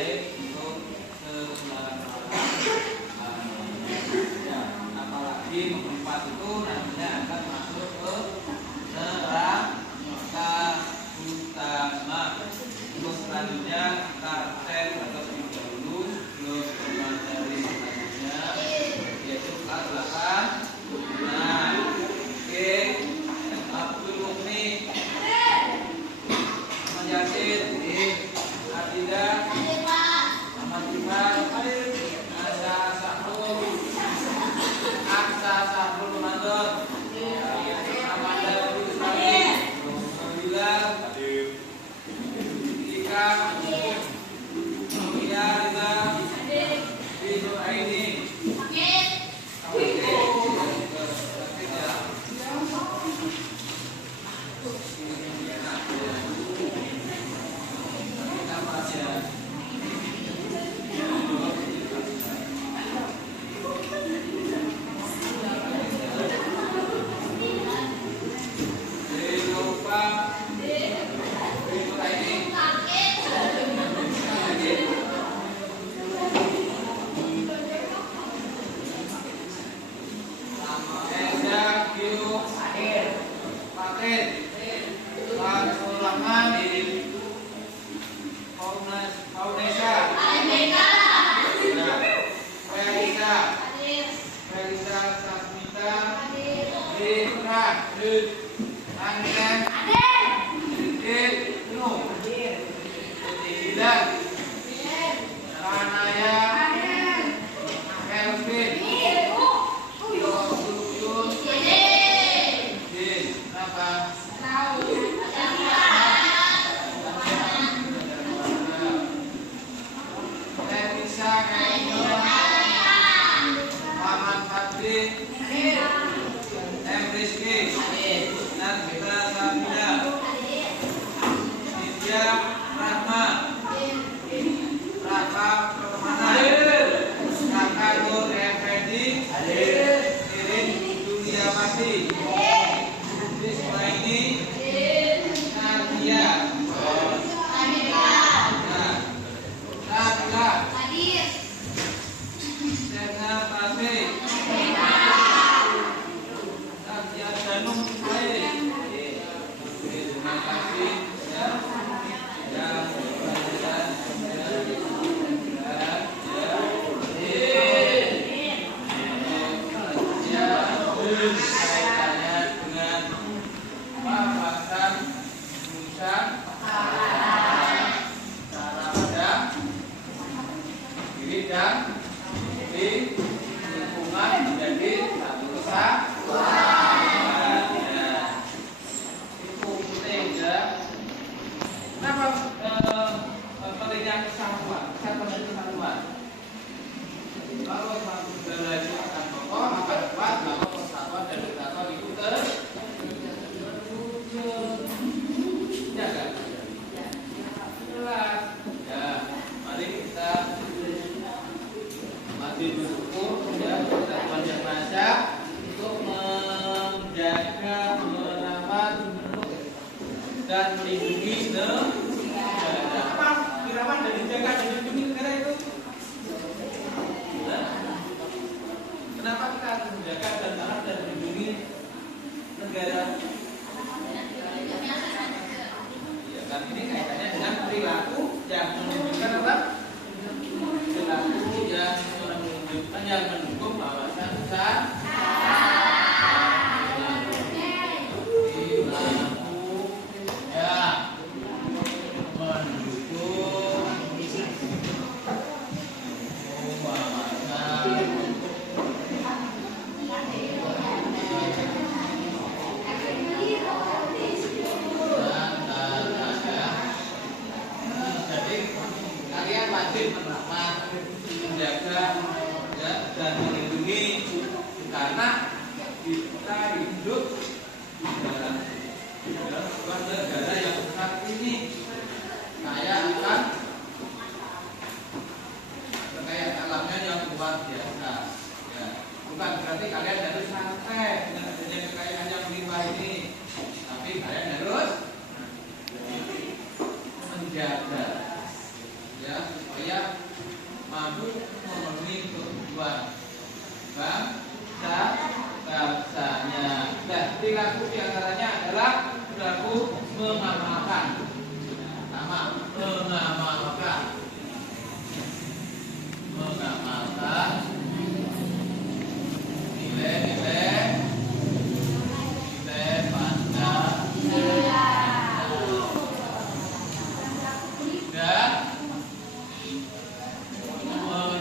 baik untuk keselamatan. Ya, apalagi empat itu nantinya akan masuk ke neraka utama. Untuk selanjutnya kita absen atau lebih dahulu sebelum mempelajari selanjutnya yaitu kelas 8. Nah, oke, Abdul Mukni, Ahmad Yasin, Adida, Ahmad Iman, Asa Sahrul, Aksa Sahrul Ramadan, Amanda Yusrani, Bilal, Ika, Mulia Reza, Rizul Aini. Dan melindungi negara. Apa dirawat dan dijaga dan dilindungi negara itu? Kenapa kita harus menjaga dan merawat dan melindungi negara? Ya, kan ini kaitannya dengan perilaku yang menunjukkan apa? Perilaku yang menunjukkan yang mendukung bahwasan usaha. Menjaga ya, dan melindungi karena kita hidup di dalam sebuah negara yang saat ini kaya akan kekayaan alamnya yang luar biasa. Ya, bukan berarti kalian harus santai dengan adanya kekayaan yang melimpah ini, tapi kalian harus menjaga ya supaya perilaku mengamalkan. Pertama, mengamalkan. Mengamalkan nilai-nilai Pancasila dan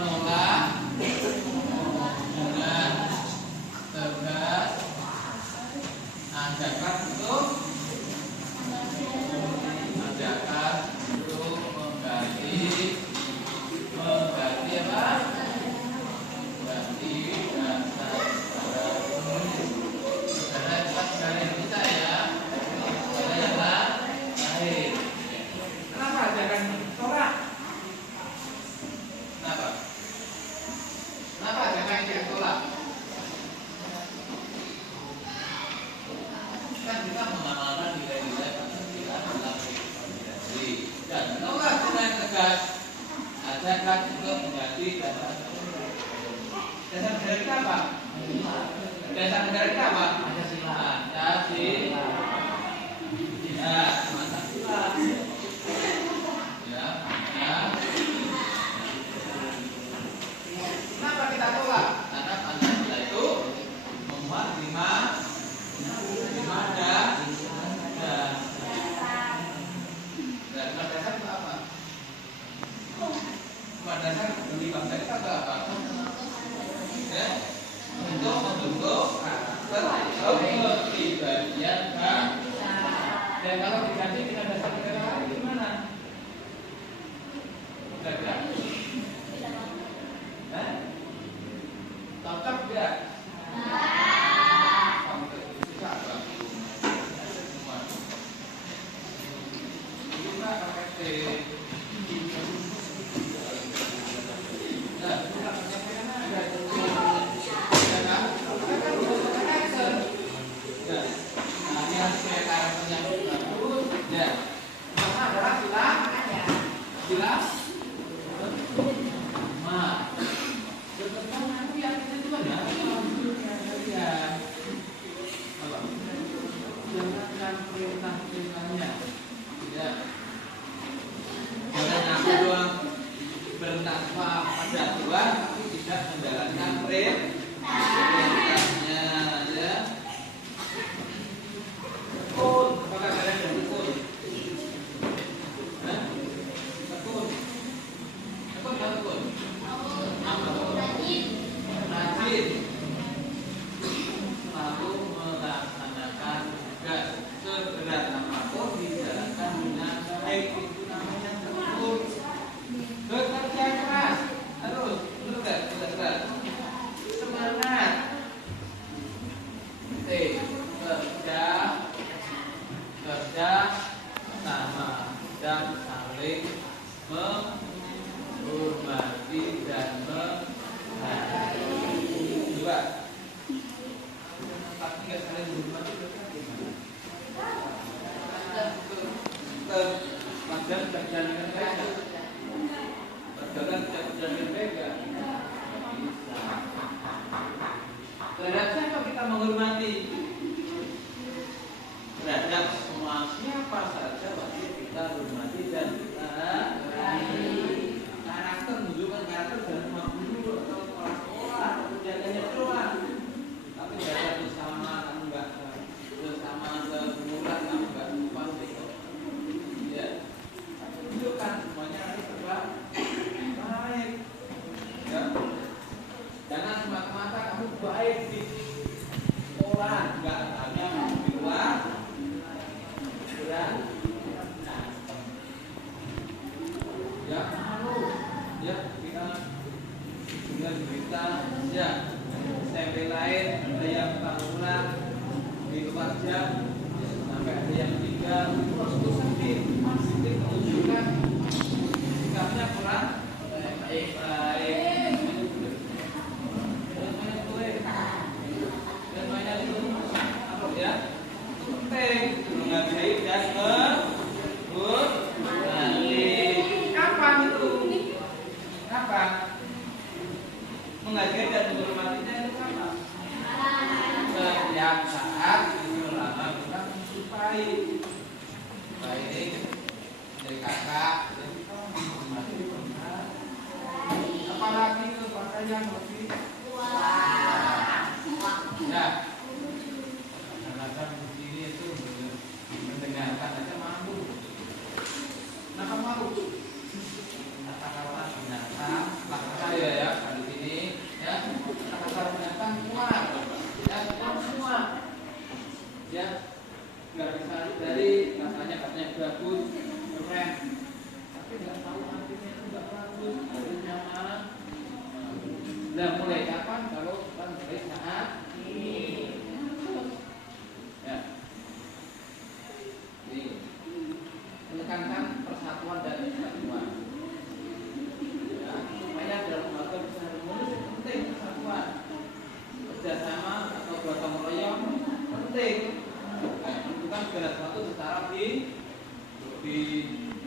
menolak dengan tegas ajakan untuk mengganti apa? Mengganti dasar kalian kita ya. Kalian baik. Kenapa ajakan tolak? Kenapa? Kenapa ajakan yang tolak? Kan kita mengamalkan nilai-nilai Pancasila dalam komunikasi dan menolak dengan tegas ajakan untuk mengganti dasar negara kita apa? Dasar negara kita apa? Pancasila. Ya, Pancasila. Ya. Kenapa kita tolak? Karena Pancasila itu memuat lima dasar. Dan dasar itu apa? Dasar bagi bangsa kita apa? Ya, untuk membentuk karakter kepribadian bangsa. Dan kalau diganti dengan dasar negara lain gimana? Kira-kira? Cocok tidak? Bertakwa pada Tuhan tapi tidak menjalankan perintahnya ya. Tekun, apakah kalian yang tekun? Tekun. Tekun atau tekun? Apa tekun? Rajin. Lalu melaksanakan tugas seberat apapun dijalankan dengan baik, itu namanya tekun. Bekerja keras, terus bekerja semangat. Kerja sama dan saling menghormati dan menghargai. Dua, tapi nggak saling menghormati bagaimana? Padahal kerjaan mereka. Jangan jangan beda. Terhadap siapa kita menghormati? Terhadap semua siapa saja wajib kita hormati dan kita hargai. Karakter menunjukkan karakter dan cuma guru atau sekolah atau penjaganya doang. Tapi belajar bersama kamu enggak bersama seumuran kamu enggak lupa itu. Ya. Tunjukkan semuanya harus terbaik. Ya. Jangan semata-mata kamu baik di sekolah, enggak hanya di luar. Ya, ya kita dengan berita, ya SMP lain ada yang tahunan di luar jam sampai ada yang tinggal itu harus positif menunjukkan sikapnya kurang baik. Dan banyak itu apa ya? Penting menghargai dan menghormati. Kapan itu? Kapan? Menghargai dan menghormatinya itu kapan? Setiap saat selama kita mensupport yang lebih ya. Kadang-kadang di sini itu mendengarkan aja mampu. Kenapa mau? Kata-kata binatang, saya ya di sini ya. Kata-kata binatang kuat, ya semua, ya nggak bisa dari rasanya katanya bagus, keren, tapi nggak tahu artinya itu nggak bagus, artinya mana? Nah mulai kapan kalau bukan mulai saat ini? Ya, ini menekankan persatuan dan kesatuan. Ya, supaya dalam keluarga bisa harmonis penting persatuan, kerjasama atau gotong royong penting. Bukan segala sesuatu secara bijak.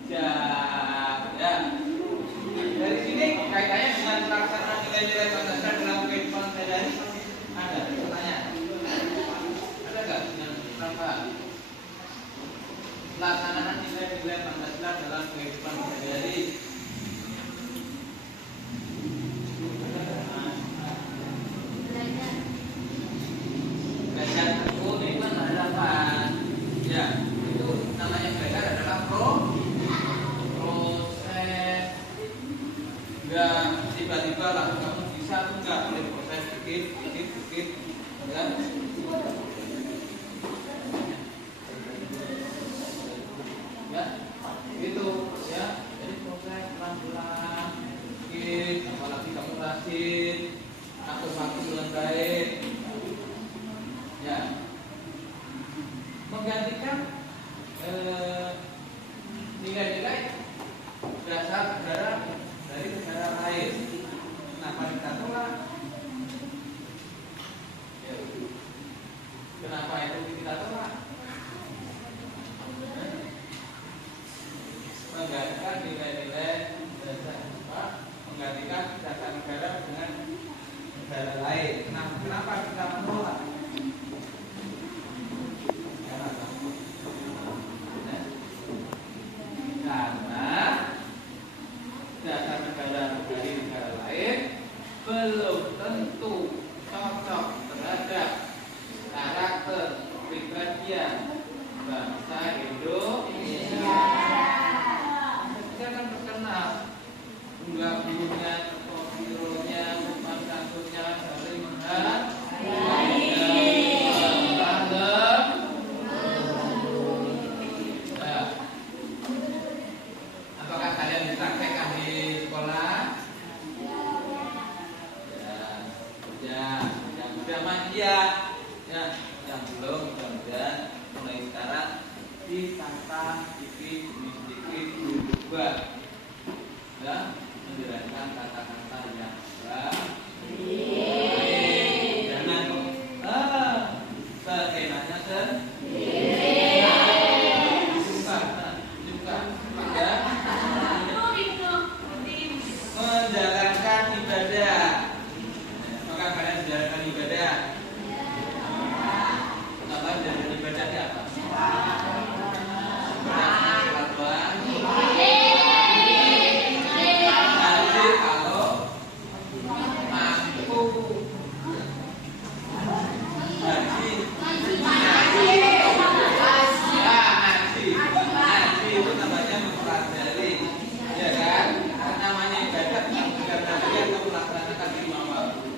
Ya. Dari sini kaitannya dengan pelaksanaan nilai-nilai Pancasila dalam kehidupan sehari-hari ada pertanyaan. Ada nggak dengan berapa pelaksanaan nilai-nilai Pancasila dalam kehidupan sehari-hari? Belajar tekun itu ada apa? Ya, itu namanya belajar adalah proses. Enggak tiba-tiba langsung kamu bisa, enggak, boleh proses dikit, ya. Ya, gitu, ya. Jadi proses pelan-pelan, dikit, apalagi kamu rajin, atur waktu dengan baik, ya. Menggantikan nilai-nilai dasar negara dari negara lain. Kenapa kita tolak? Ya. Kenapa itu kita tolak? Menggantikan nilai-nilai dasar apa? Menggantikan dasar negara dengan negara lain. Kenapa kita menolak? Karena dasar negara dari negara lain belum tentu cocok terhadap karakter kepribadian bangsa Indonesia. Kita kan terkenal enggak punya topironya, bukan satunya saling menghargai. Apakah kalian dipraktekkan di sekolah? Ya, yang sudah manja, ya, yang belum mudah-mudahan mulai sekarang ditata sedikit demi sedikit berubah, ya, menjelaskan kata-kata yang baik. Jangan seenaknya sendiri. Menjalankan ibadah. Maka kalian menjalankan ibadah. Apa menjalankan ibadahnya apa? Nanti kalau mampu ngaji itu namanya mempelajari, ya kan? Namanya ibadah bukan nanti atau melaksanakan lima waktu.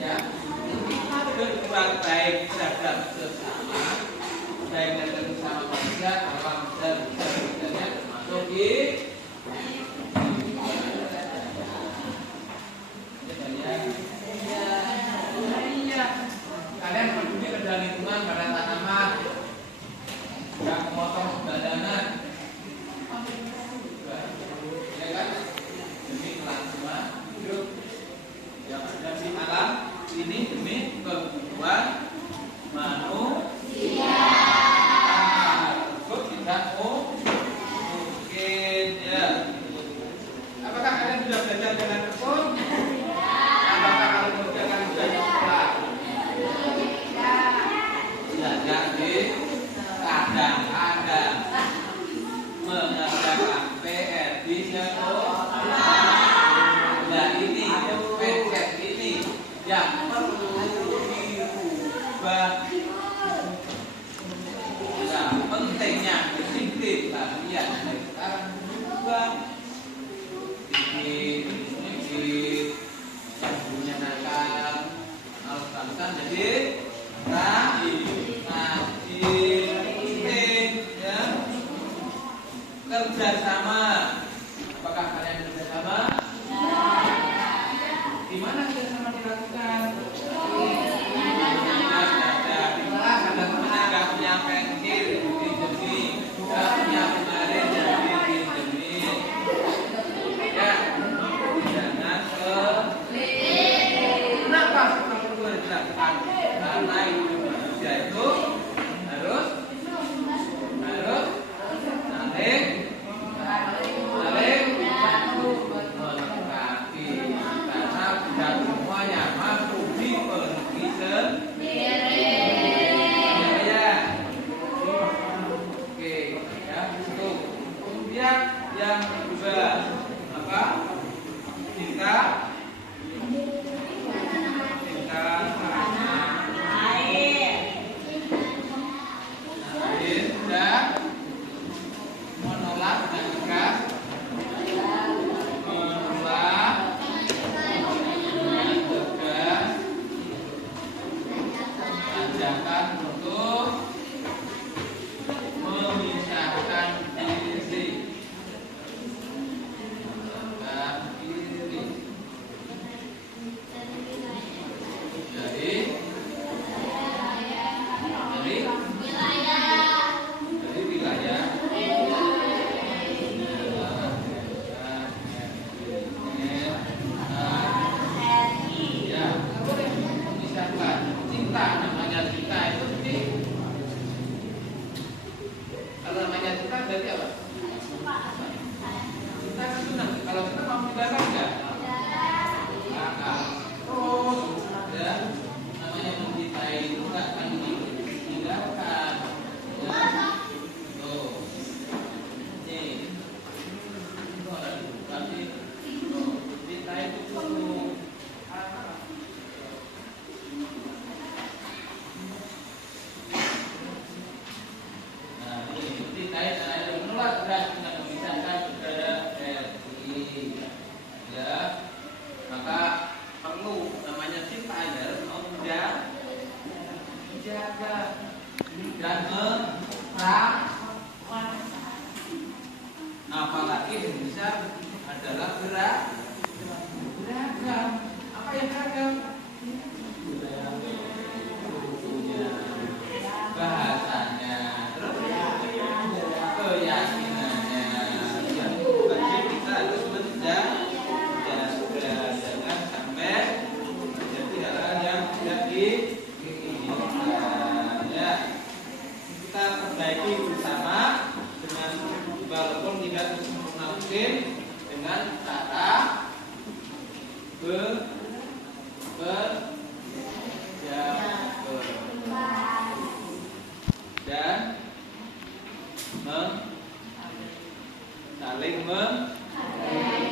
Ya, berbuat baik terhadap sesama, baik terhadap sesama manusia, alam dan sebagainya termasuk kalian peduli pada lingkungan, pada tanaman, nggak memotong sembarangan, ya kan? Demi kelangsungan hidup yang ada di alam ini, demi kehidupan manusia. Tersebut tidak mungkin, ya. Apakah kalian sudah belajar dengan tekun? Apakah kalian mengerjakan tugas sekolah? Jadi kadang-kadang mengerjakan PR di sekolah kerjasama. Apakah kalian kerjasama? Di mana kerjasama dilakukan? Di kelas ada temannya nggak punya pensil, demi nggak punya kemarin demi ya jangan kenapa perlu dilakukan? Karena itu manusia itu harus saling melengkapi karena tidak semuanya mampu dipenuhi sendiri. Ya. Oke, ya itu. Kemudian yang kedua apa? Cinta air dan menolak dan tegas ajakan untuk memisahkan diri. Dari wilayah ya, memisahkan cinta. Namanya cinta itu kalau namanya cinta berarti apa? Cinta kan senang. Kalau kita mau tinggalkan enggak? Terus ya, namanya mencintai itu enggak akan ditinggalkan. Tuh. Nih. Itu ada tapi cinta itu menolak keras dengan memisahkan saudara RI. Ya, maka perlu namanya cinta harus menjaga dan merawat. Apalagi Indonesia adalah beragam. Apa yang beragam? Bahasanya, terus keyakinannya. Ya, berarti kita harus menjaga jangan sampai terjadi hal yang tidak diinginkan. Ya, kita perbaiki bersama dengan walaupun tidak sesempurna mungkin dengan cara dan saling menghargai,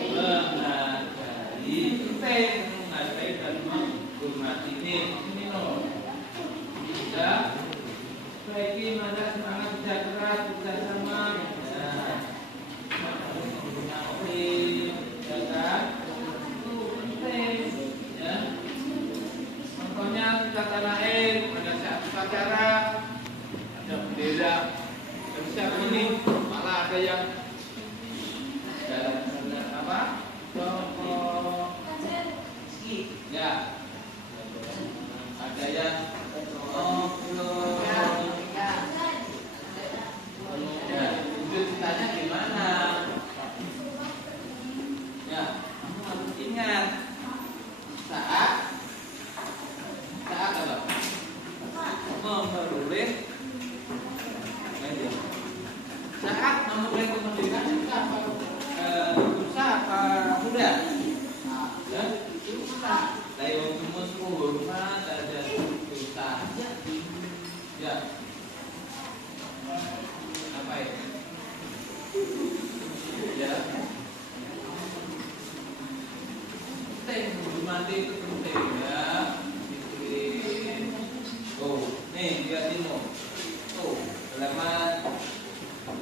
menghargai dan menghormati ini loh. Bisa baiki mana semangat kerja keras bersama. Contohnya kita tanah air pada saat upacara ada bendera Indonesia ini, malah ada yang apa? Ya, ada yang itu ceritanya gimana? Ya, harus ingat saat apa? Memperoleh saat memperoleh kemerdekaan kita susah apa mudah? Ya, susah. Lalu semua hormat ada susah. Ya, apa ya? Ya, penting menghormati itu penting ya. Oh, nih lihat ini. Tuh, halaman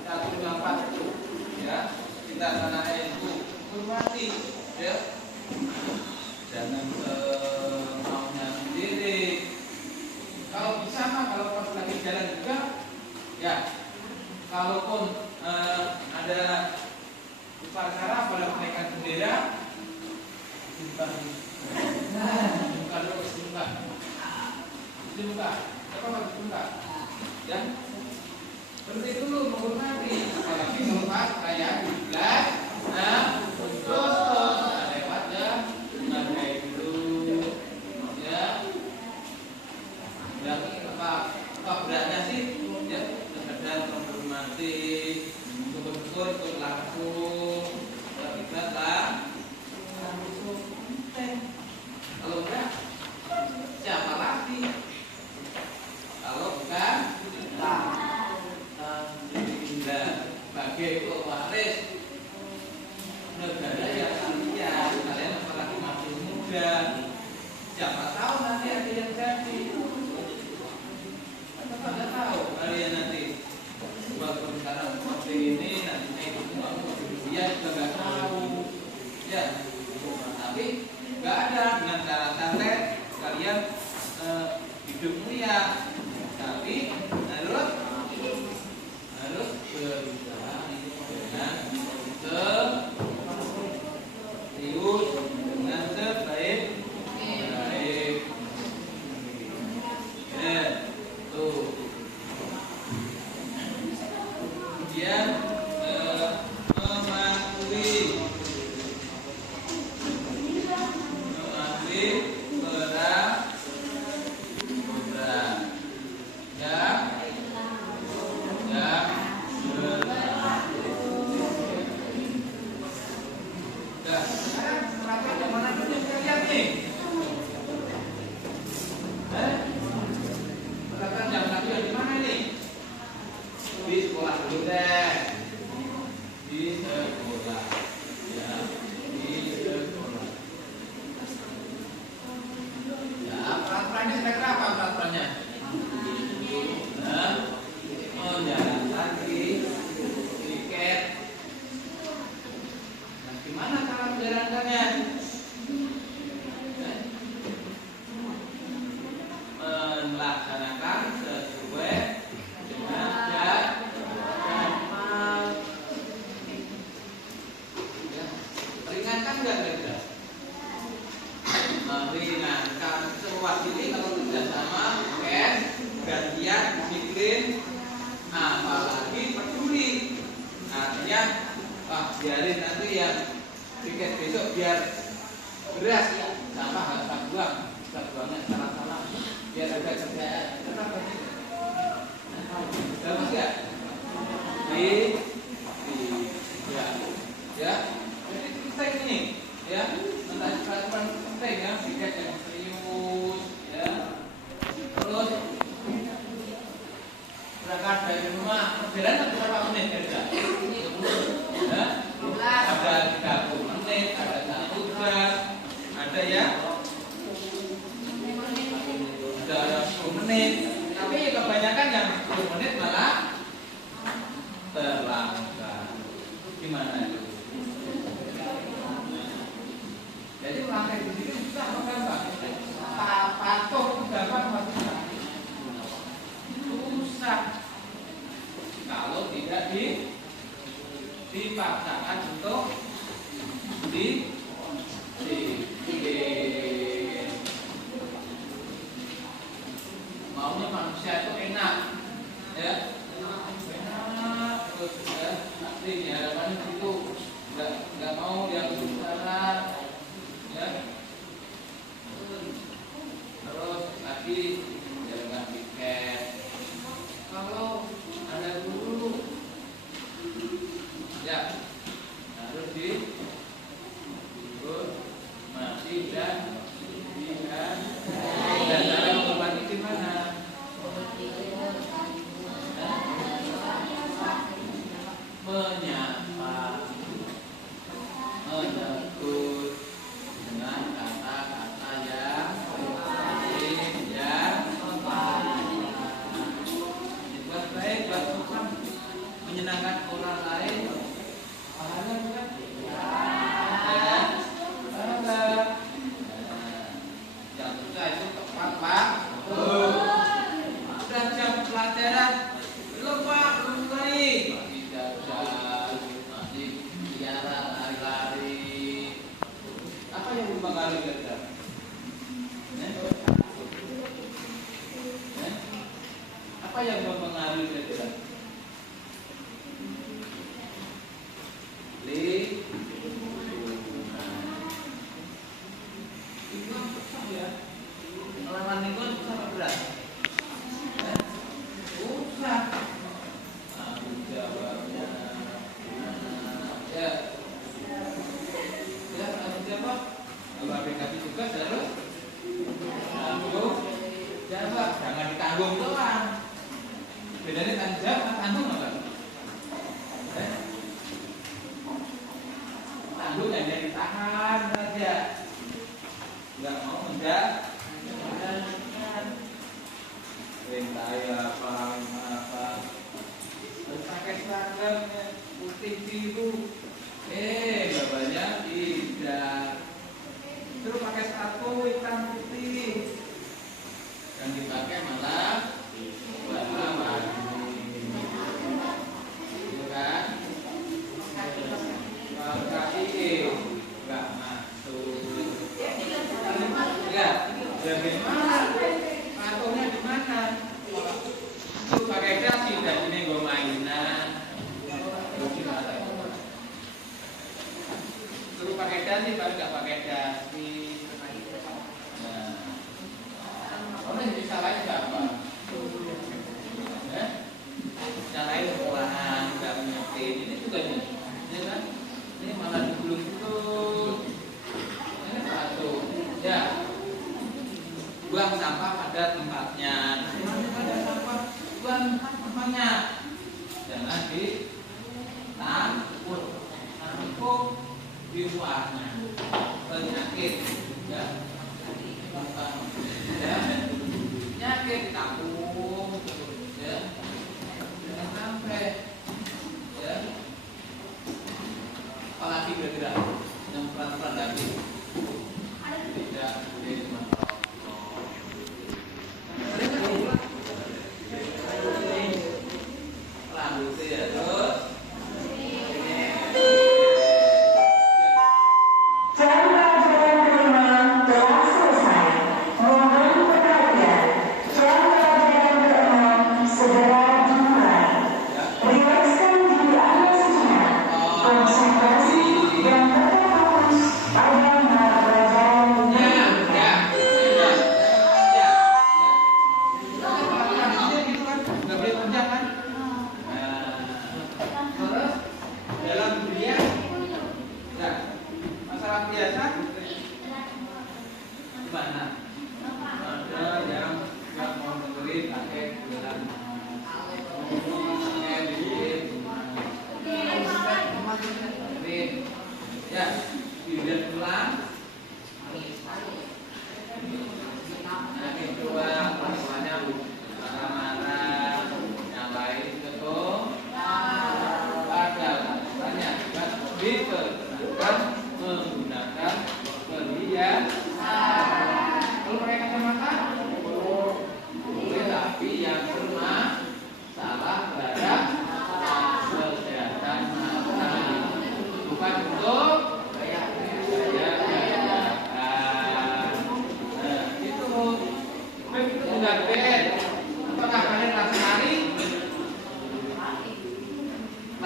154 itu ya. Kita tanah air itu hormati ya. Jangan maunya sendiri. Kalau bisa mah kalau pas lagi jalan juga ya. Kalaupun ada upacara pada kenaikan bendera buka dulu, buka apa ya seperti dulu menghormati apalagi tempat kayak di belas terus lewat ya menghargai dulu ya apa beratnya sih ya sekedar menghormati syukur ikut langsung terlibat lah langsung kalau enggak siapa lagi kalau bukan kita sebagai pewaris negara yang kalian apalagi masih muda siapa tahu nanti ada yang jadi anda tahu kalian nanti walaupun sekarang seperti ini nantinya itu dia juga nggak tahu ya tapi nggak ada dengan cara santai kalian hidup mulia tapi harus berusaha dengan serius dengan sebaik ya tuh kemudian mematuhi melaksanakan sesuai dengan jadwal. Meringankan nggak beda? Meringankan seruat ini kalau kerjasama, gantian, disiplin, apalagi peduli. Artinya, biarin nanti yang tiket besok biar beras sama harus buangnya salah-salah biar ada kerjaan kenapa sih? Bagus ya? Ya jadi penting ini ya mentah penting ya tiket yang serius ya terus berangkat dari rumah perjalanan berapa menit kerja? 10 ya? Ada 30 menit ada 1 jam ada ya ada 10 menit tapi ya kebanyakan yang 10 menit malah terlambat gimana itu jadi melangkah di sini susah apa gampang patuh gampang apa susah kalau tidak dipaksakan untuk maunya manusia itu enak ya enak terus ya nanti harapannya itu nggak mau yang besar ya terus lagi jangan tiket kalau ada guru ya harus masih dan cara mengobati di mana? Menyapa, menegur dengan kata-kata yang baik, buat baik, buat sopan, menyenangkan orang lain. Pahala bukan? Ya, pahala. Yang susah itu tepat Pak. Sudah jam pelajaran belum Pak, belum mulai. Tidak masih biara. Apa yang mempengaruhi kira-kira? Itu kan susah ya. Halaman lingkungan susah apa berat? Susah. Jawabnya. Ya. Ya, siapa? Kalau aplikasi tugas harus tanggung jawab, jangan ditanggung doang. Bedanya tanggung jawab, tanggung apa? Tanggung hanya ditahan saja, nggak mau menjalankan. Perintah apa? Harus pakai seragam putih biru. Bapaknya tidak. Terus pakai sepatu hitam putih. Yang dipakai malah warna warni, itu kan? KIE nggak masuk. Ya, bagaimana? Patuhnya di mana? Itu pakai dasi dan ini gue mainan. Terus pakai dasi, baru nggak pakai dasi. Orang yang disalahin apa? Disalahin sekolahan, nggak ngerti. Ini juga nih, ya kan? Ini malah dibelum-belum. Ini satu. Ya, buang sampah pada tempatnya. Mana ada sampah? Buang tempatnya. Jangan tampuk di luarnya. Penyakit. Ya. Penyakit ditampung, ya, jangan sampai, ya. Apalagi kira-kira yang pelan-pelan lagi, tidak boleh cuma rambut ya terus.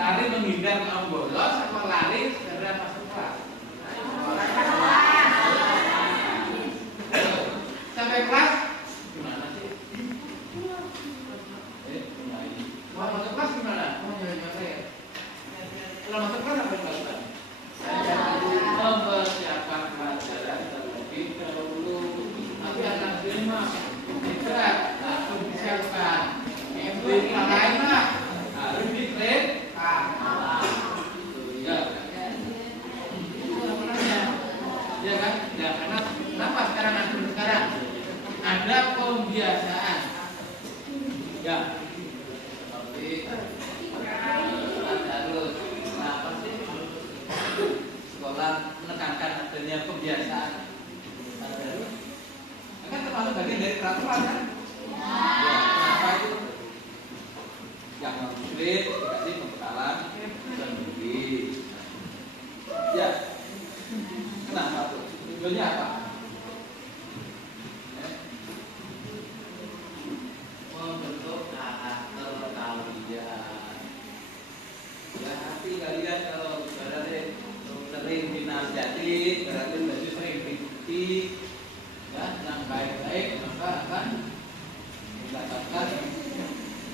Lari menghindar kaum bolos atau lari segera masuk kelas? Sampai kelas gimana sih? Mau masuk kelas gimana? Mau nyari ya? Kalau masuk kelas apa yang dilakukan? Mempersiapkan pelajaran terlebih dahulu. Tapi anak terima istirahat langsung disiapkan. Yang lain mah harus ditrain. Ya kan? Ya karena kenapa sekarang ada pembiasaan. Ya. Tapi harus apa sih? Sekolah menekankan adanya kebiasaan. Kan termasuk bagian dari peraturan kan? Ya, kenapa itu? Yang sulit dikasih pembekalan sendiri. Ya, kenapa tuh? Tujuannya apa? Membentuk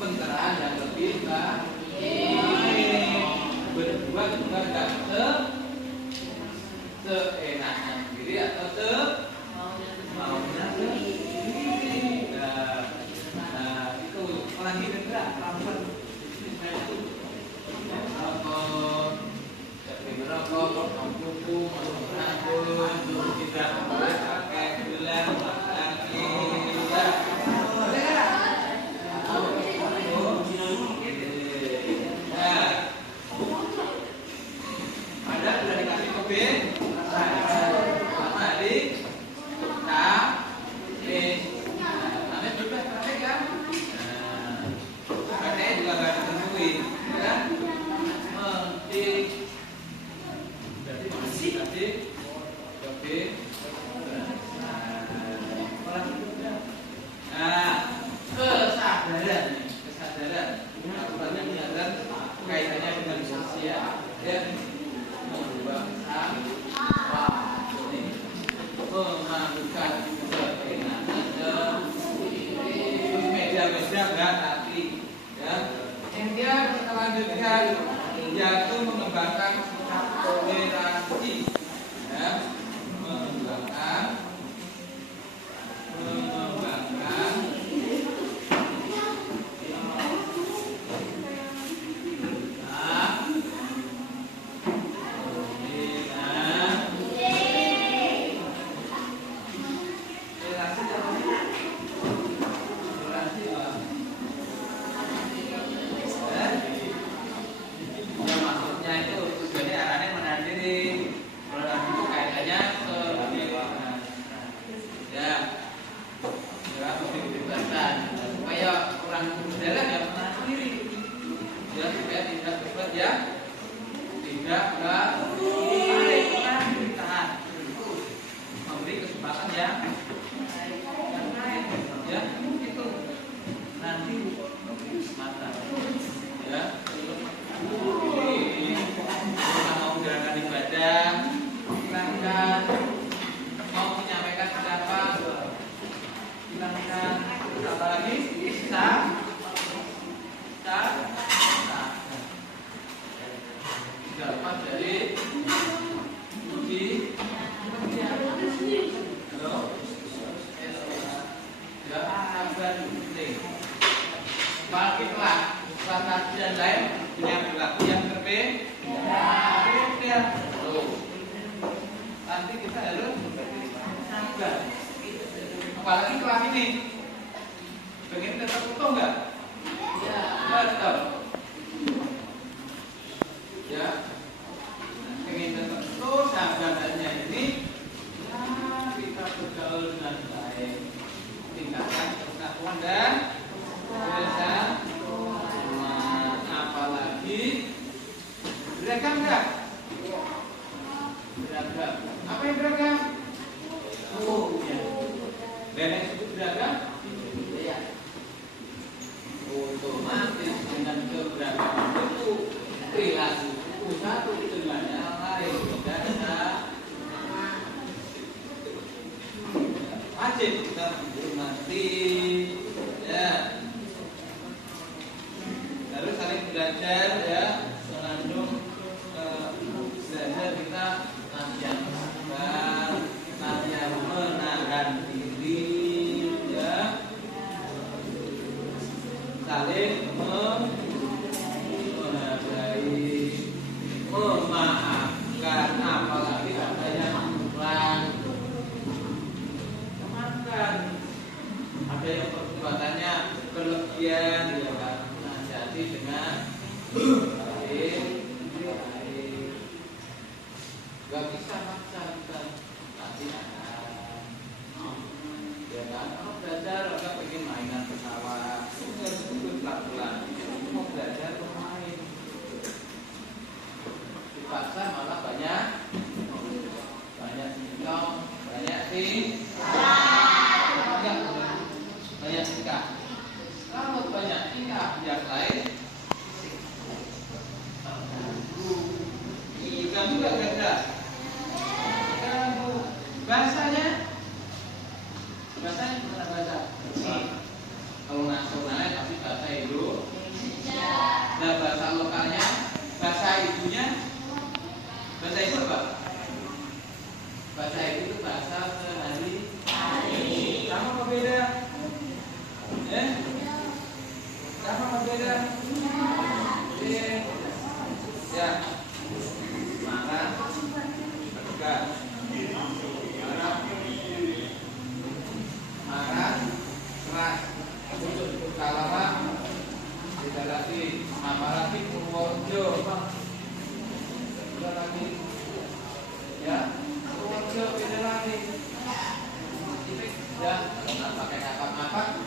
pencerahan yang lebih baik. Berdua juga nggak seenaknya sendiri atau maunya sendiri. Nah, itu lagi enggak pelan-pelan merokok, kuku, rambut, tidak boleh pakai gelang lagi. Ada sudah dikasih kopi. Sama adik. Namanya juga praktek kan? Prakteknya juga nggak ditentuin, ya. Kesadaran aturannya kesadaran kaitannya dengan sosial, ya, membuang sampah, memadukan keenakan, media-media enggak tapi, ya, yang dia kita lanjutkan yaitu mengembangkan toleransi, ya, mengembangkan apalagi kelas ini pengen tetap utuh nggak? Ya, tetap. Ya, pengen tetap utuh sahabatnya ini, ya, kita bergaul dengan baik, tingkatkan persatuan dan kebiasaan. Apalagi beragam nggak? Beragam. Apa yang beragam? Oh, ya. Beres itu beragam? Iya. Otomatis dengan keberagaman itu perilaku satu dengan yang lain tidak ada. Wajib kita menghormati, ya. Harus saling belajar, ya. Mengandung belajar kita yang sabar, yang menahan diri, ya, saling menghargai, memaafkan, apalagi ada yang kurang, memaafkan, ada yang perbuatannya berlebihan, ya kan, nasihati dengan baik. Gak bisa maksa kita kasih anak, ya kan? Kalau belajar agak pengen mainan pesawat, itu harus pelan-pelan. Mau belajar bermain, dipaksa malah banyak singkong, banyak sikap. Kalau banyak sikap yang lain, ganggu juga kira-kira. Bahasanya gimana bahasa? Kalau nasionalnya pasti bahasa Indo. lokalnya, bahasa ibunya, bahasa ibu apa? Bahasa ibu itu bahasa sehari-hari. Sama apa beda? Sama apa beda? Ya, marah, enggak, marah, keras, kalah, tidak lagi, apalagi Purworejo, beda lagi, ya, Purworejo beda lagi, ya, nggak pakai ngapak-ngapak,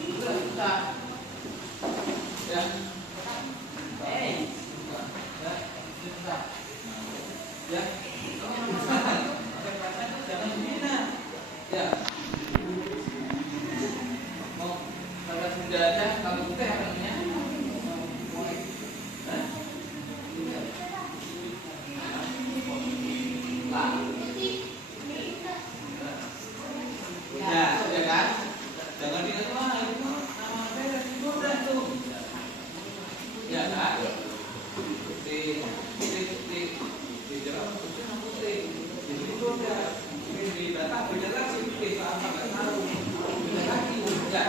sudah susah, ya, ya, jangan hina, ya, mau pada sudah ada kalau kita yang namanya, ya kan, jangan dikata wah itu nama beda sudah tuh, ya kan, di Jawa putih, di sini beda, di Batak beda lagi, kita apa nggak tahu, beda lagi, ya,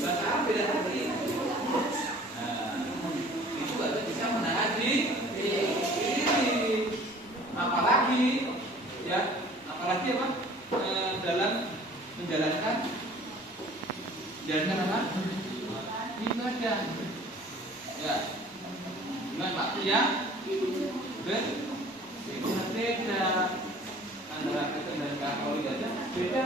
bahasa apa beda lagi, itu nggak bisa menahan diri, apalagi, ya, apalagi apa, dalam menjalankan apa? Ibadah, ya. Dengan waktu yang beda antara Kristen dan Katolik aja beda,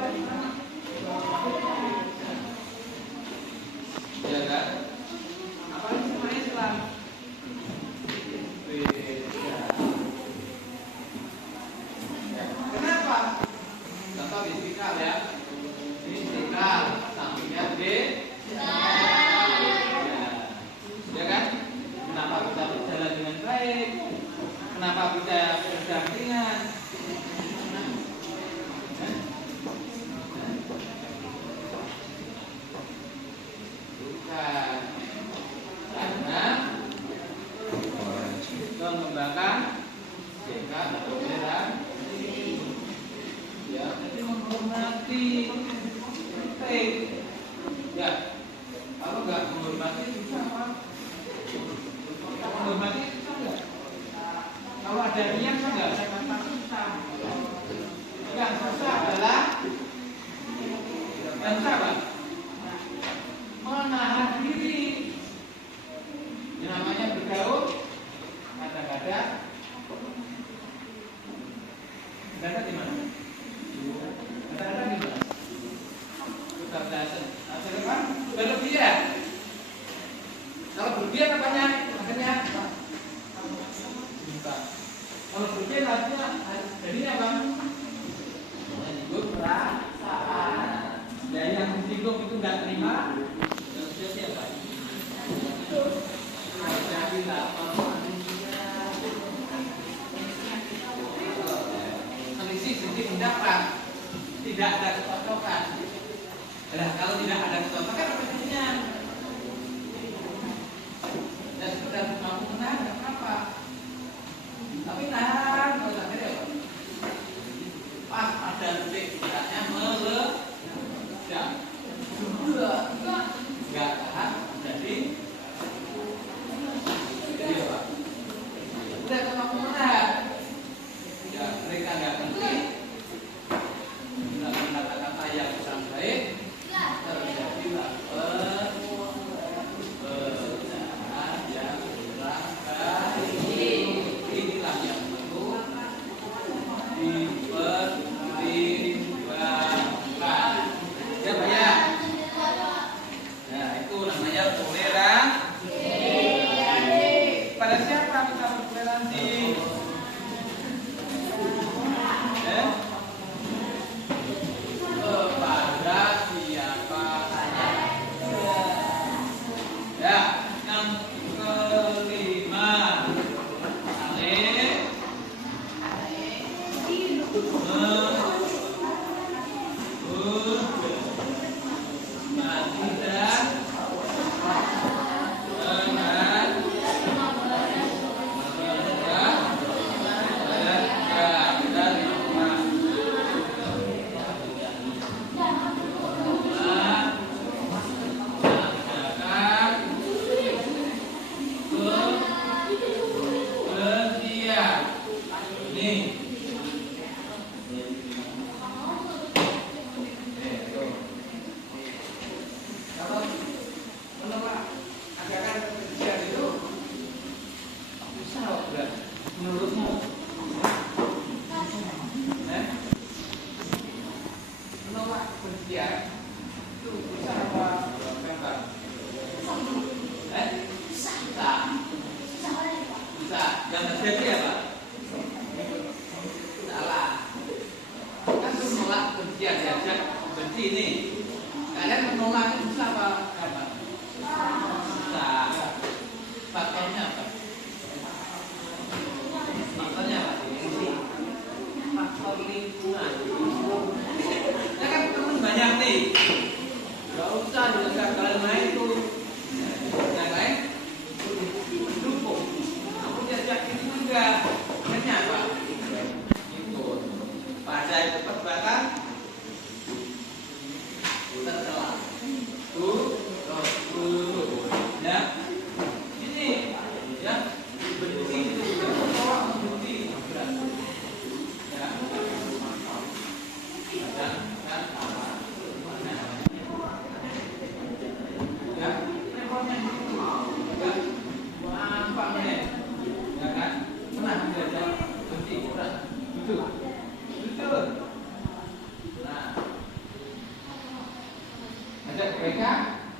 ya kan? Apalagi sama Islam beda. Kenapa? Contoh istiqlal ya, istiqlal sampingnya B, ya kan? Kenapa bisa berjalan dengan baik? Kenapa bisa berdampingan? Bukan karena mengembangkan tingkat toleransi, ya, jadi menghormati penting, ya. Kalau nggak menghormati susah apa? Menghormati susah nggak? Kalau ada niat nggak saya katakan susah. Yang susah adalah apa? Menahan diri. Yang namanya bergaul kadang-kadang di mana? Kadang-kadang di mana? Kita belajar. Hasil apa? Berlebihan. Kalau berlebihan apanya? Akhirnya bukan. Kalau berlebihan artinya jadinya apa? Menyinggung perasaan. Dan yang disinggung itu nggak terima, yang sudah siapa? Itu. Jadi selisih pendapat, tidak ada kecocokan. Nah, kalau tidak ada kecocokan apa jadinya? Dan sekedar mampu menahan, nggak apa-apa. Tapi nahan, kalau tak ada apa? Pas ada titik tidaknya meledak, nggak tahan, jadi apa? Udah mampu menahan. Ya, mereka nggak penting, tidak mengatakan kata yang kurang baik, terjadi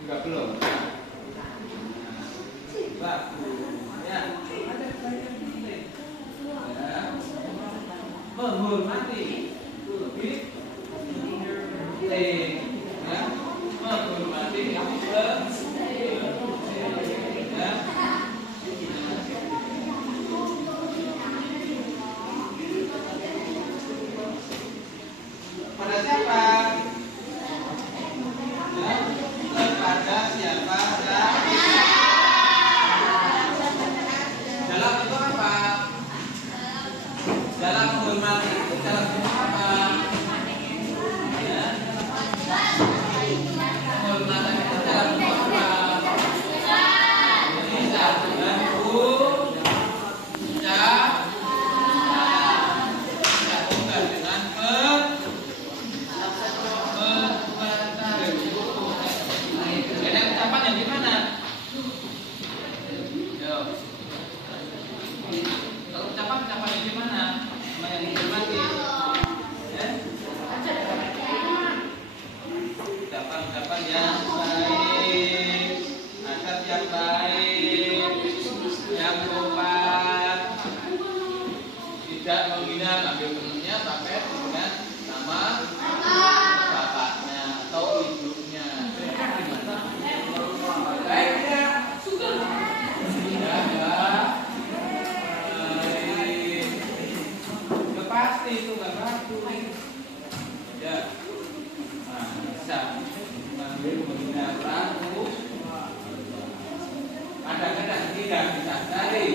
Juga belum. Bagus. Ya, ada bagian penting. Ya. Menghormati lebih penting. Ya. Menghormati lebih penting. Ya. Pada siapa? Ya. Kepada siapa? Dalam itu apa? Dalam menghormati itu dalam bentuk apa? Ya. Menghormati itu dalam bentuk apa? Bisa dengan ucap dengan ada ucapan yang gimana? Yo. Kalau ucapan yang gimana? Sama yang dihormati. Ya? Ucapan yang baik, adab yang baik, yang sopan, tidak menghina ambil temannya sampai dengan nama bapaknya atau ibunya. Baiknya sudah pasti itu nggak bagus. Ya, nah, bisa menghina perahu. Kadang-kadang tidak disadari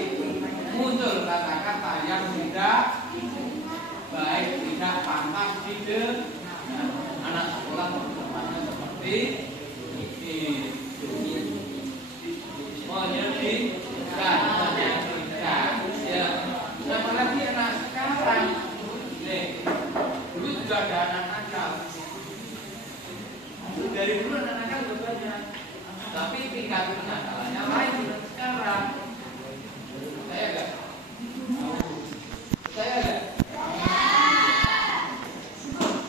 muncul kata-kata yang tidak baik, tidak pantas tidak. Nah, anak sekolah tempatnya seperti menyedihkan, ya. Apalagi anak sekarang, nih, dulu juga ada anak nakal. Dari dulu anak nakal juga banyak, tapi tingkat kenakalannya lain dengan sekarang. Saya enggak? Saya enggak?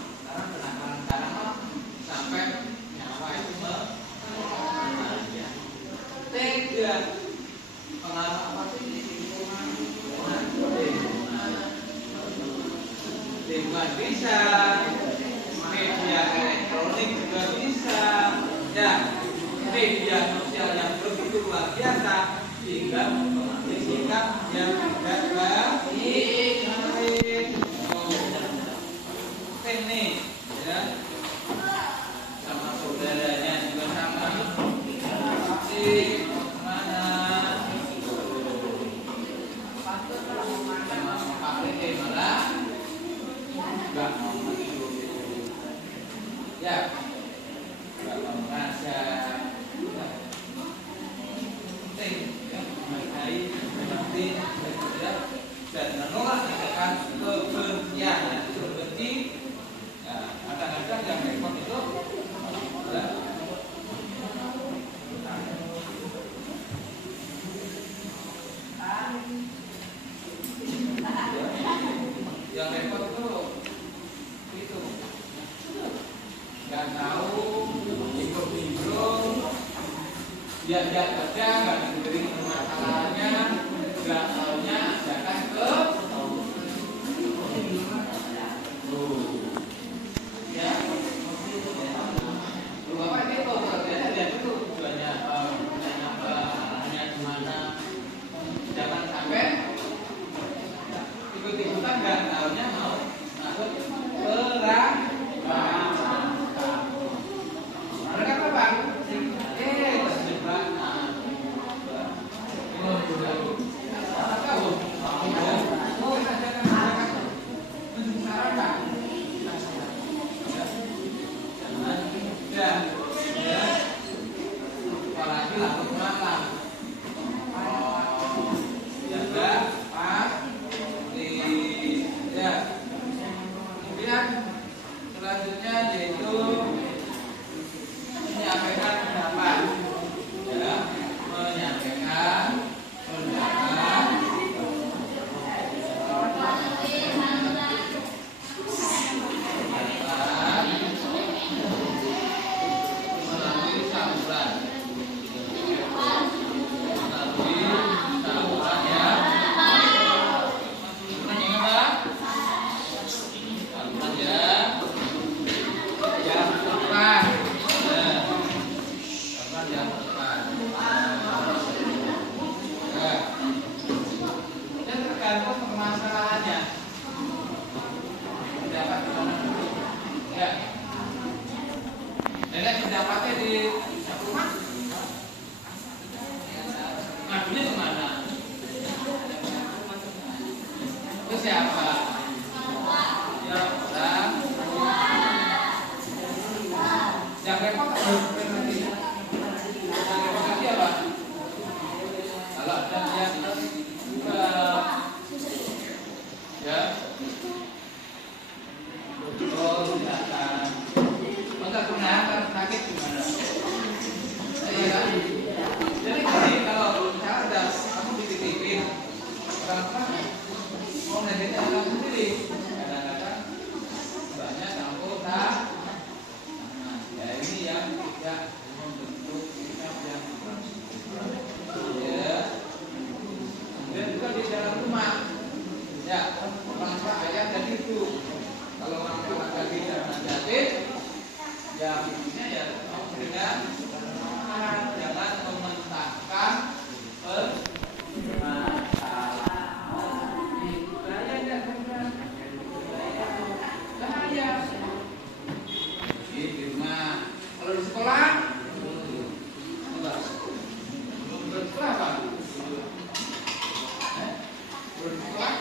Sekarang kenakalan sekarang sampai nyawa itu tega. Pengaruh apa sih? Lingkungan bisa, media elektronik juga bisa, ya, media sosial yang begitu luar biasa sehingga mengambil sikap yang tidak baik. Ini, ya, sama saudaranya juga sama. Mana? Sama pakai malah. Enggak mau tidur, ya, enggak mau ngajar, penting, ya, menghargai, mengerti, ya, dan menolak tindakan kebencian, itu benci. Ya, kadang-kadang yang repot itu, ya, yang repot itu nggak tahu, bingung, diajak kerja nggak dengerin permasalahannya, nggak taunya ajakan ke ya. Lu bapak ini kalau kerjanya lihat itu tujuannya apa, arahnya kemana, jangan sampai ikut-ikutan nggak taunya mau masuk perang. Mereka apa bang? Terjebak. Apalagi larut malam. Jaga pas ya. Kemudian selanjutnya yaitu menyampaikan pendapat, ya, menyampaikan pendapat. Melalui saluran yang tepat. Nah, dan tergantung permasalahannya. Pendapat gimana? Ya. Nenek pendapatnya di rumah. Ngadunya kemana? Ke siapa? Ya, orang. Yang repot berarti. Yang repot tadi apa? Kalau ada yang ya. Oh, silakan. Maka gunakan sakit gimana? Iya. Jadi kalau misalnya ada kamu dititipin orang mau nanti anak sendiri kadang-kadang banyak campur tak. Ya ini yang tidak membentuk sikap yang ya. Kemudian juga di dalam rumah ya orang tua ayah dan ibu. Kalau orang tua lagi jangan jatin ya ibunya ya dengan jangan mementahkan permasalahan. Bahaya. Di rumah. Kalau di sekolah, belum bersekolah apa? Belum sekolah?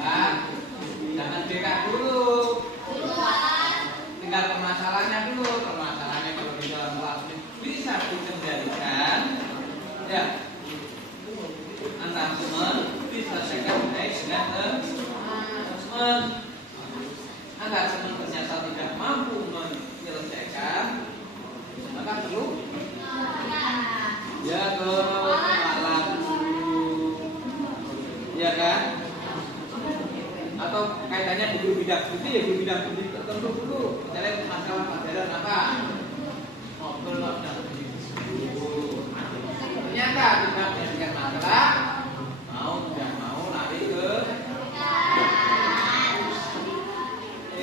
Nah, jangan beda dulu. Tinggal permasalahannya dulu. Permasalahannya kalau di dalam kelas bisa dikendalikan, ya. Antar teman diselesaikan baik dengan teman. Agar teman ternyata tidak mampu menyelesaikan, maka perlu ya ke alat dulu, ya kan? Atau kaitannya di bidang studi ya di bidang studi tertentu dulu. Misalnya masalah pelajaran apa? Ngobrol tentang dulu. Ternyata tidak menyelesaikan masalah, tidak mau lari ke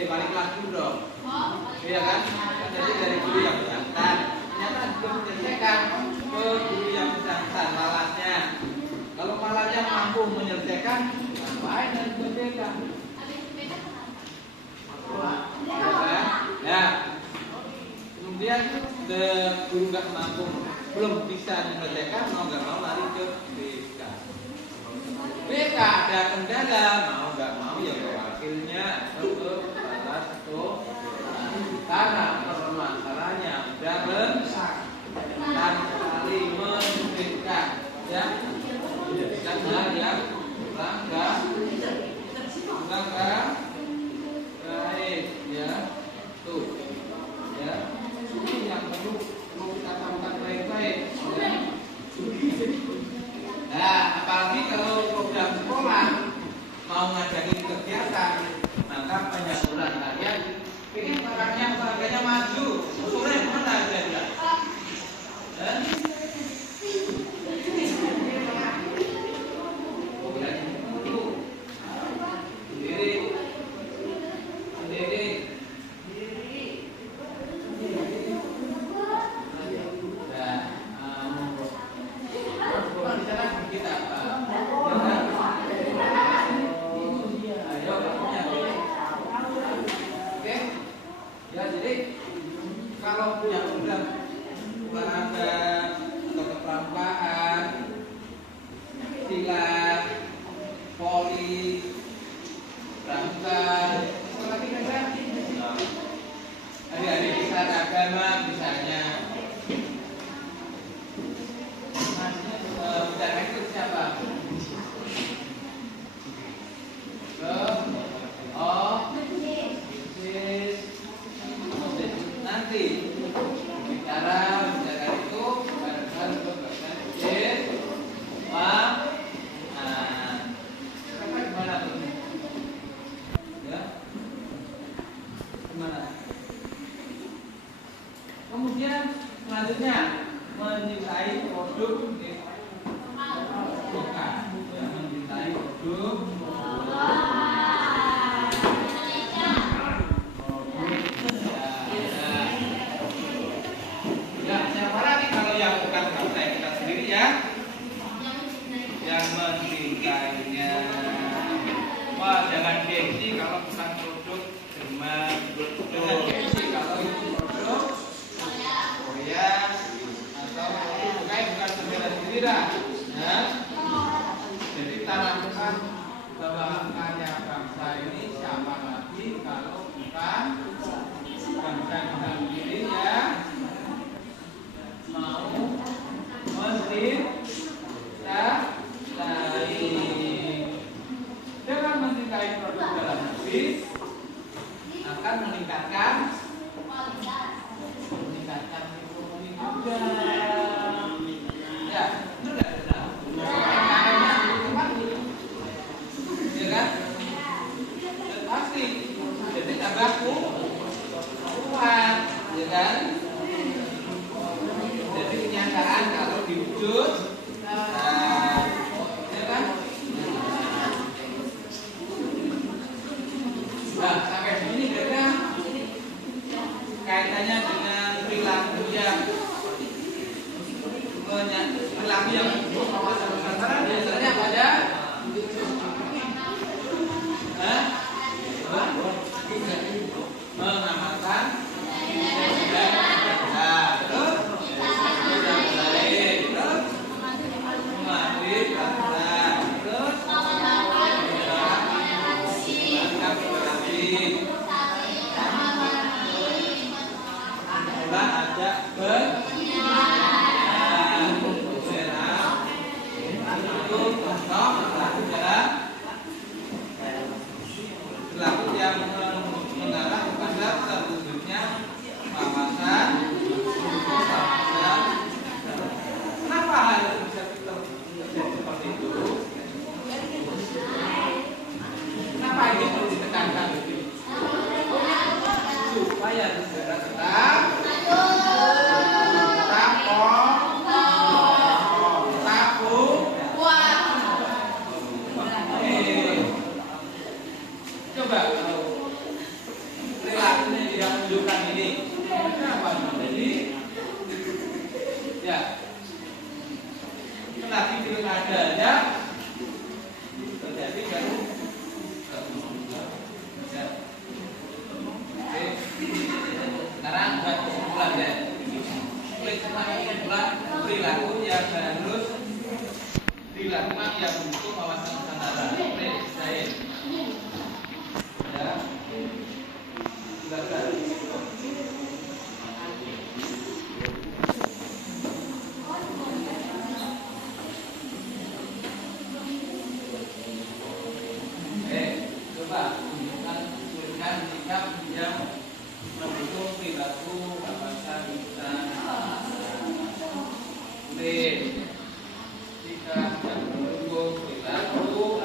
balik lagi dong. Iya kan? Jadi dari guru yang bersangkutan ternyata belum menyelesaikan ke guru yang bersangkutan malasnya. Kalau malasnya mampu menyelesaikan, ngapain dan berbeda? Ya. Kemudian guru nggak mampu, belum bisa menyelesaikan, mau nggak mau lari ke BK. BK ada kendala, mau nggak mau ya ke wakilnya atau ke karena permasalahannya sudah besar dan saling menyulitkan, ya. Dan yang langkah baik, ya. Tuh, ya. Ini yang perlu kita camkan baik-baik. Ya. Nah, apalagi kalau program sekolah mau ngadain kegiatan, maka penyaluran kalian ini harganya maju, usulnya kemana aja? Kemudian selanjutnya menyukai produk bukan, menyukai produk juga. Ya, benar nggak? Karena tempat ini, ya kan? Pasti. Jadi tambah kuat, ya kan? Jadi kenyataan kalau diwujud, ya kan? Nah, sampai sini kira kaitannya dengan perilaku yang kawasan Nusantara biasanya pada mengamalkan pelaku yang mengarah kepada terwujudnya kawasan. Kenapa hal itu bisa terjadi seperti itu? Kenapa ini perlu ditekankan begini? Supaya negara tetap coba perilakunya tidak menunjukkan ini. Kenapa? Jadi ya lagi pilkada ya terjadi baru ya. Oke. Sekarang buat kesimpulan ya. Kesimpulan perilaku yang harus dilakukan yang untuk kawasan Nusantara. Oke, saya ya, silakan. Coba tunjukkan tuliskan sikap yang mendukung perilaku kawasan Nusantara. Sikap yang mendukung perilaku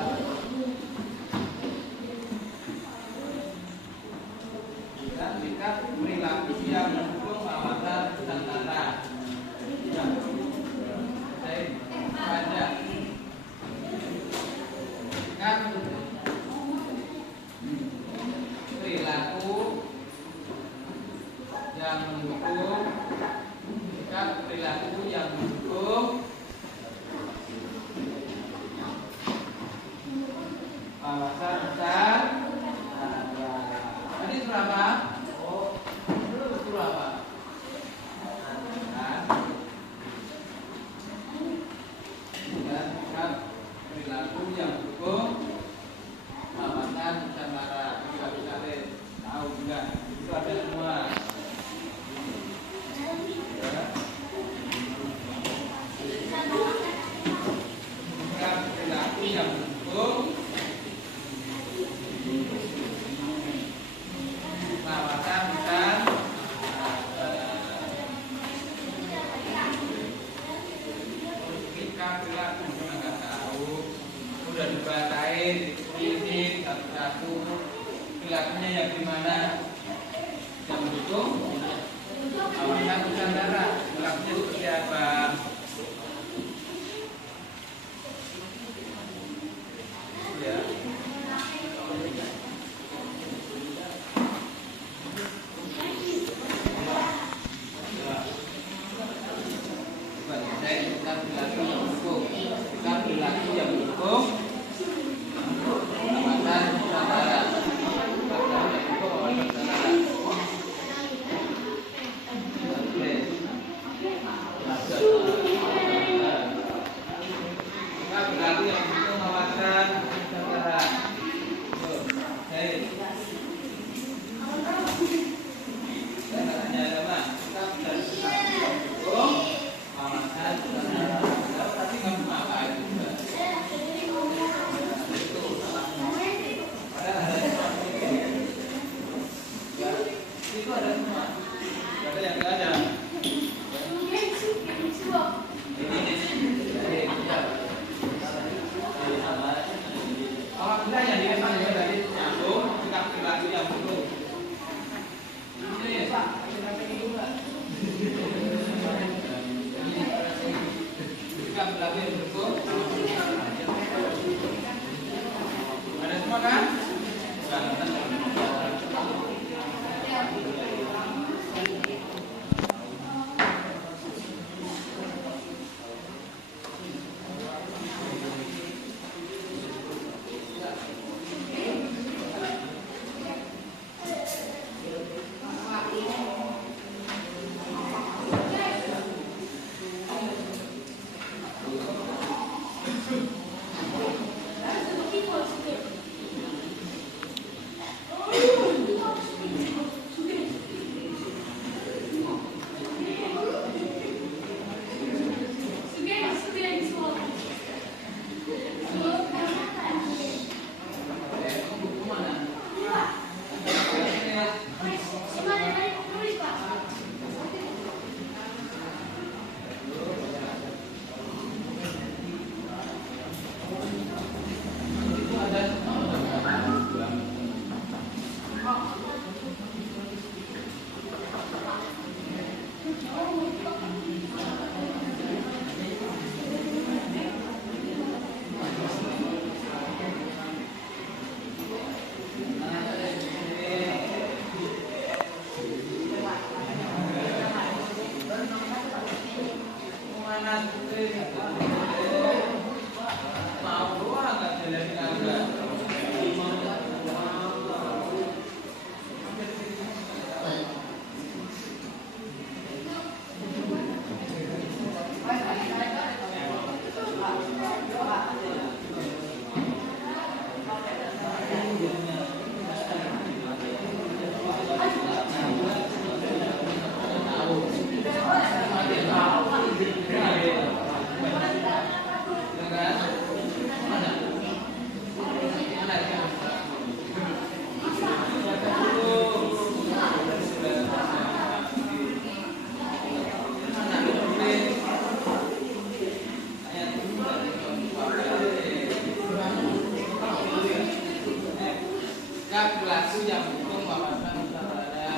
dan sikap perilaku yang mendukung kawasan Nusantara. Ya, saya baca. Sikap perilaku yang mendukung, sikap perilaku yang mendukung kawasan Nusantara. Tadi berapa? Oh, itu berapa? Dan sikap perilaku yang mendukung kawasan Nusantara. Bisa tahu enggak? Itu ada semua. Sikap perilaku yang mendukung kawasan Nusantara. Sikap perilaku juga nggak tahu. Udah dibatain, ditulisin satu-satu. Perilakunya yang gimana? Yang mendukung kawasan Nusantara. Perilakunya seperti apa? Ya. Sikap perilaku yang mendukung. Sikap perilaku yang mendukung kawasan Nusantara. lagi yang mendukung? Ada semua kan? Kalkulasi yang mendukung wawasan berada.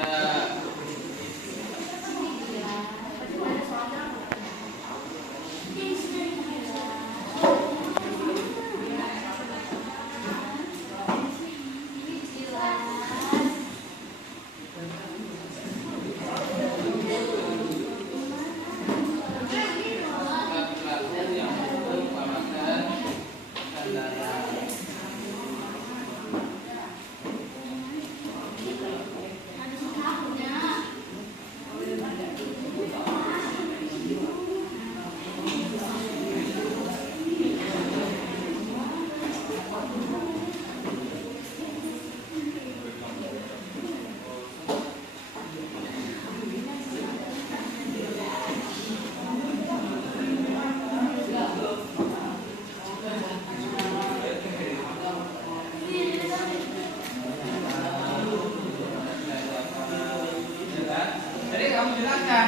Jadi kamu jelaskan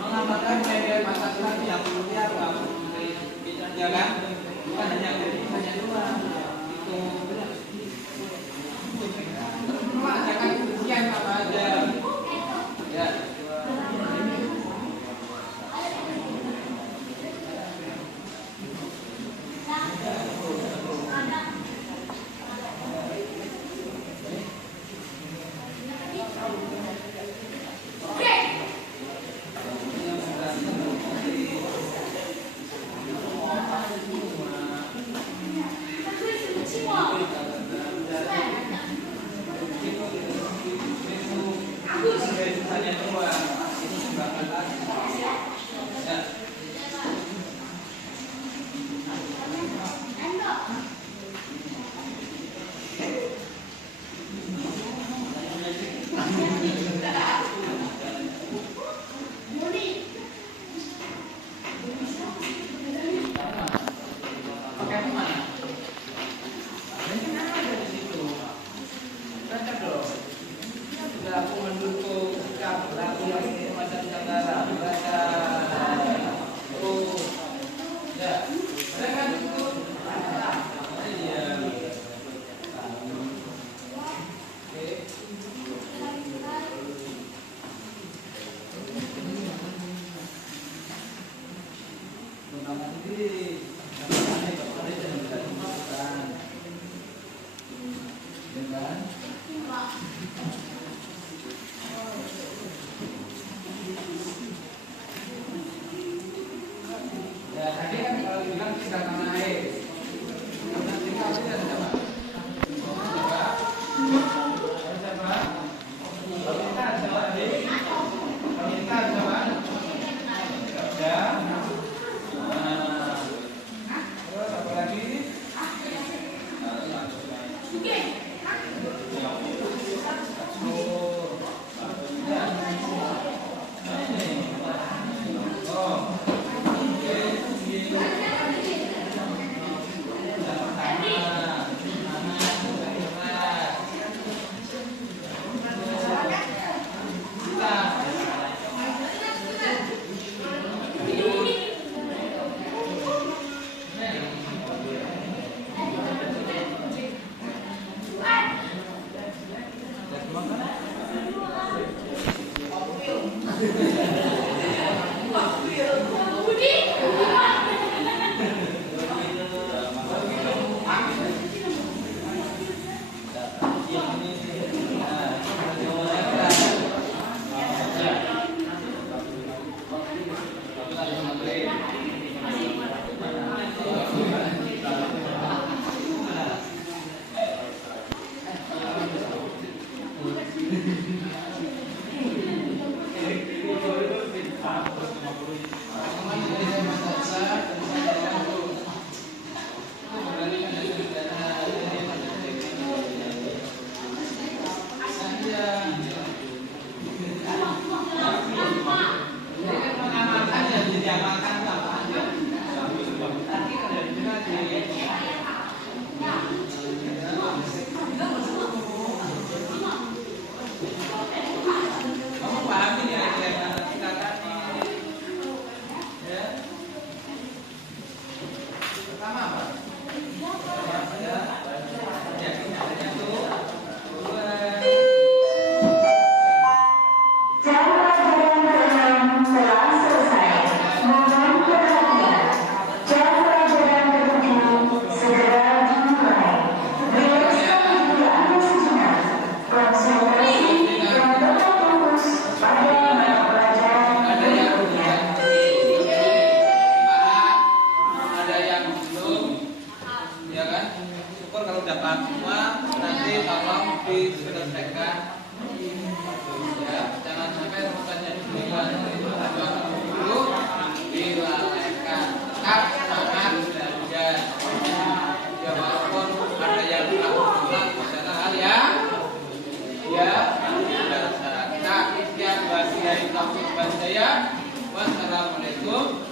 mengamalkan nilai Pancasila yang seperti apa? Jalan bukan hanya dua itu. Jangan sekian apa aja. Ya. Ya tadi kan kalau bilang tidak tanah air. Nanti kalau tidak ada apa? Wassalamualaikum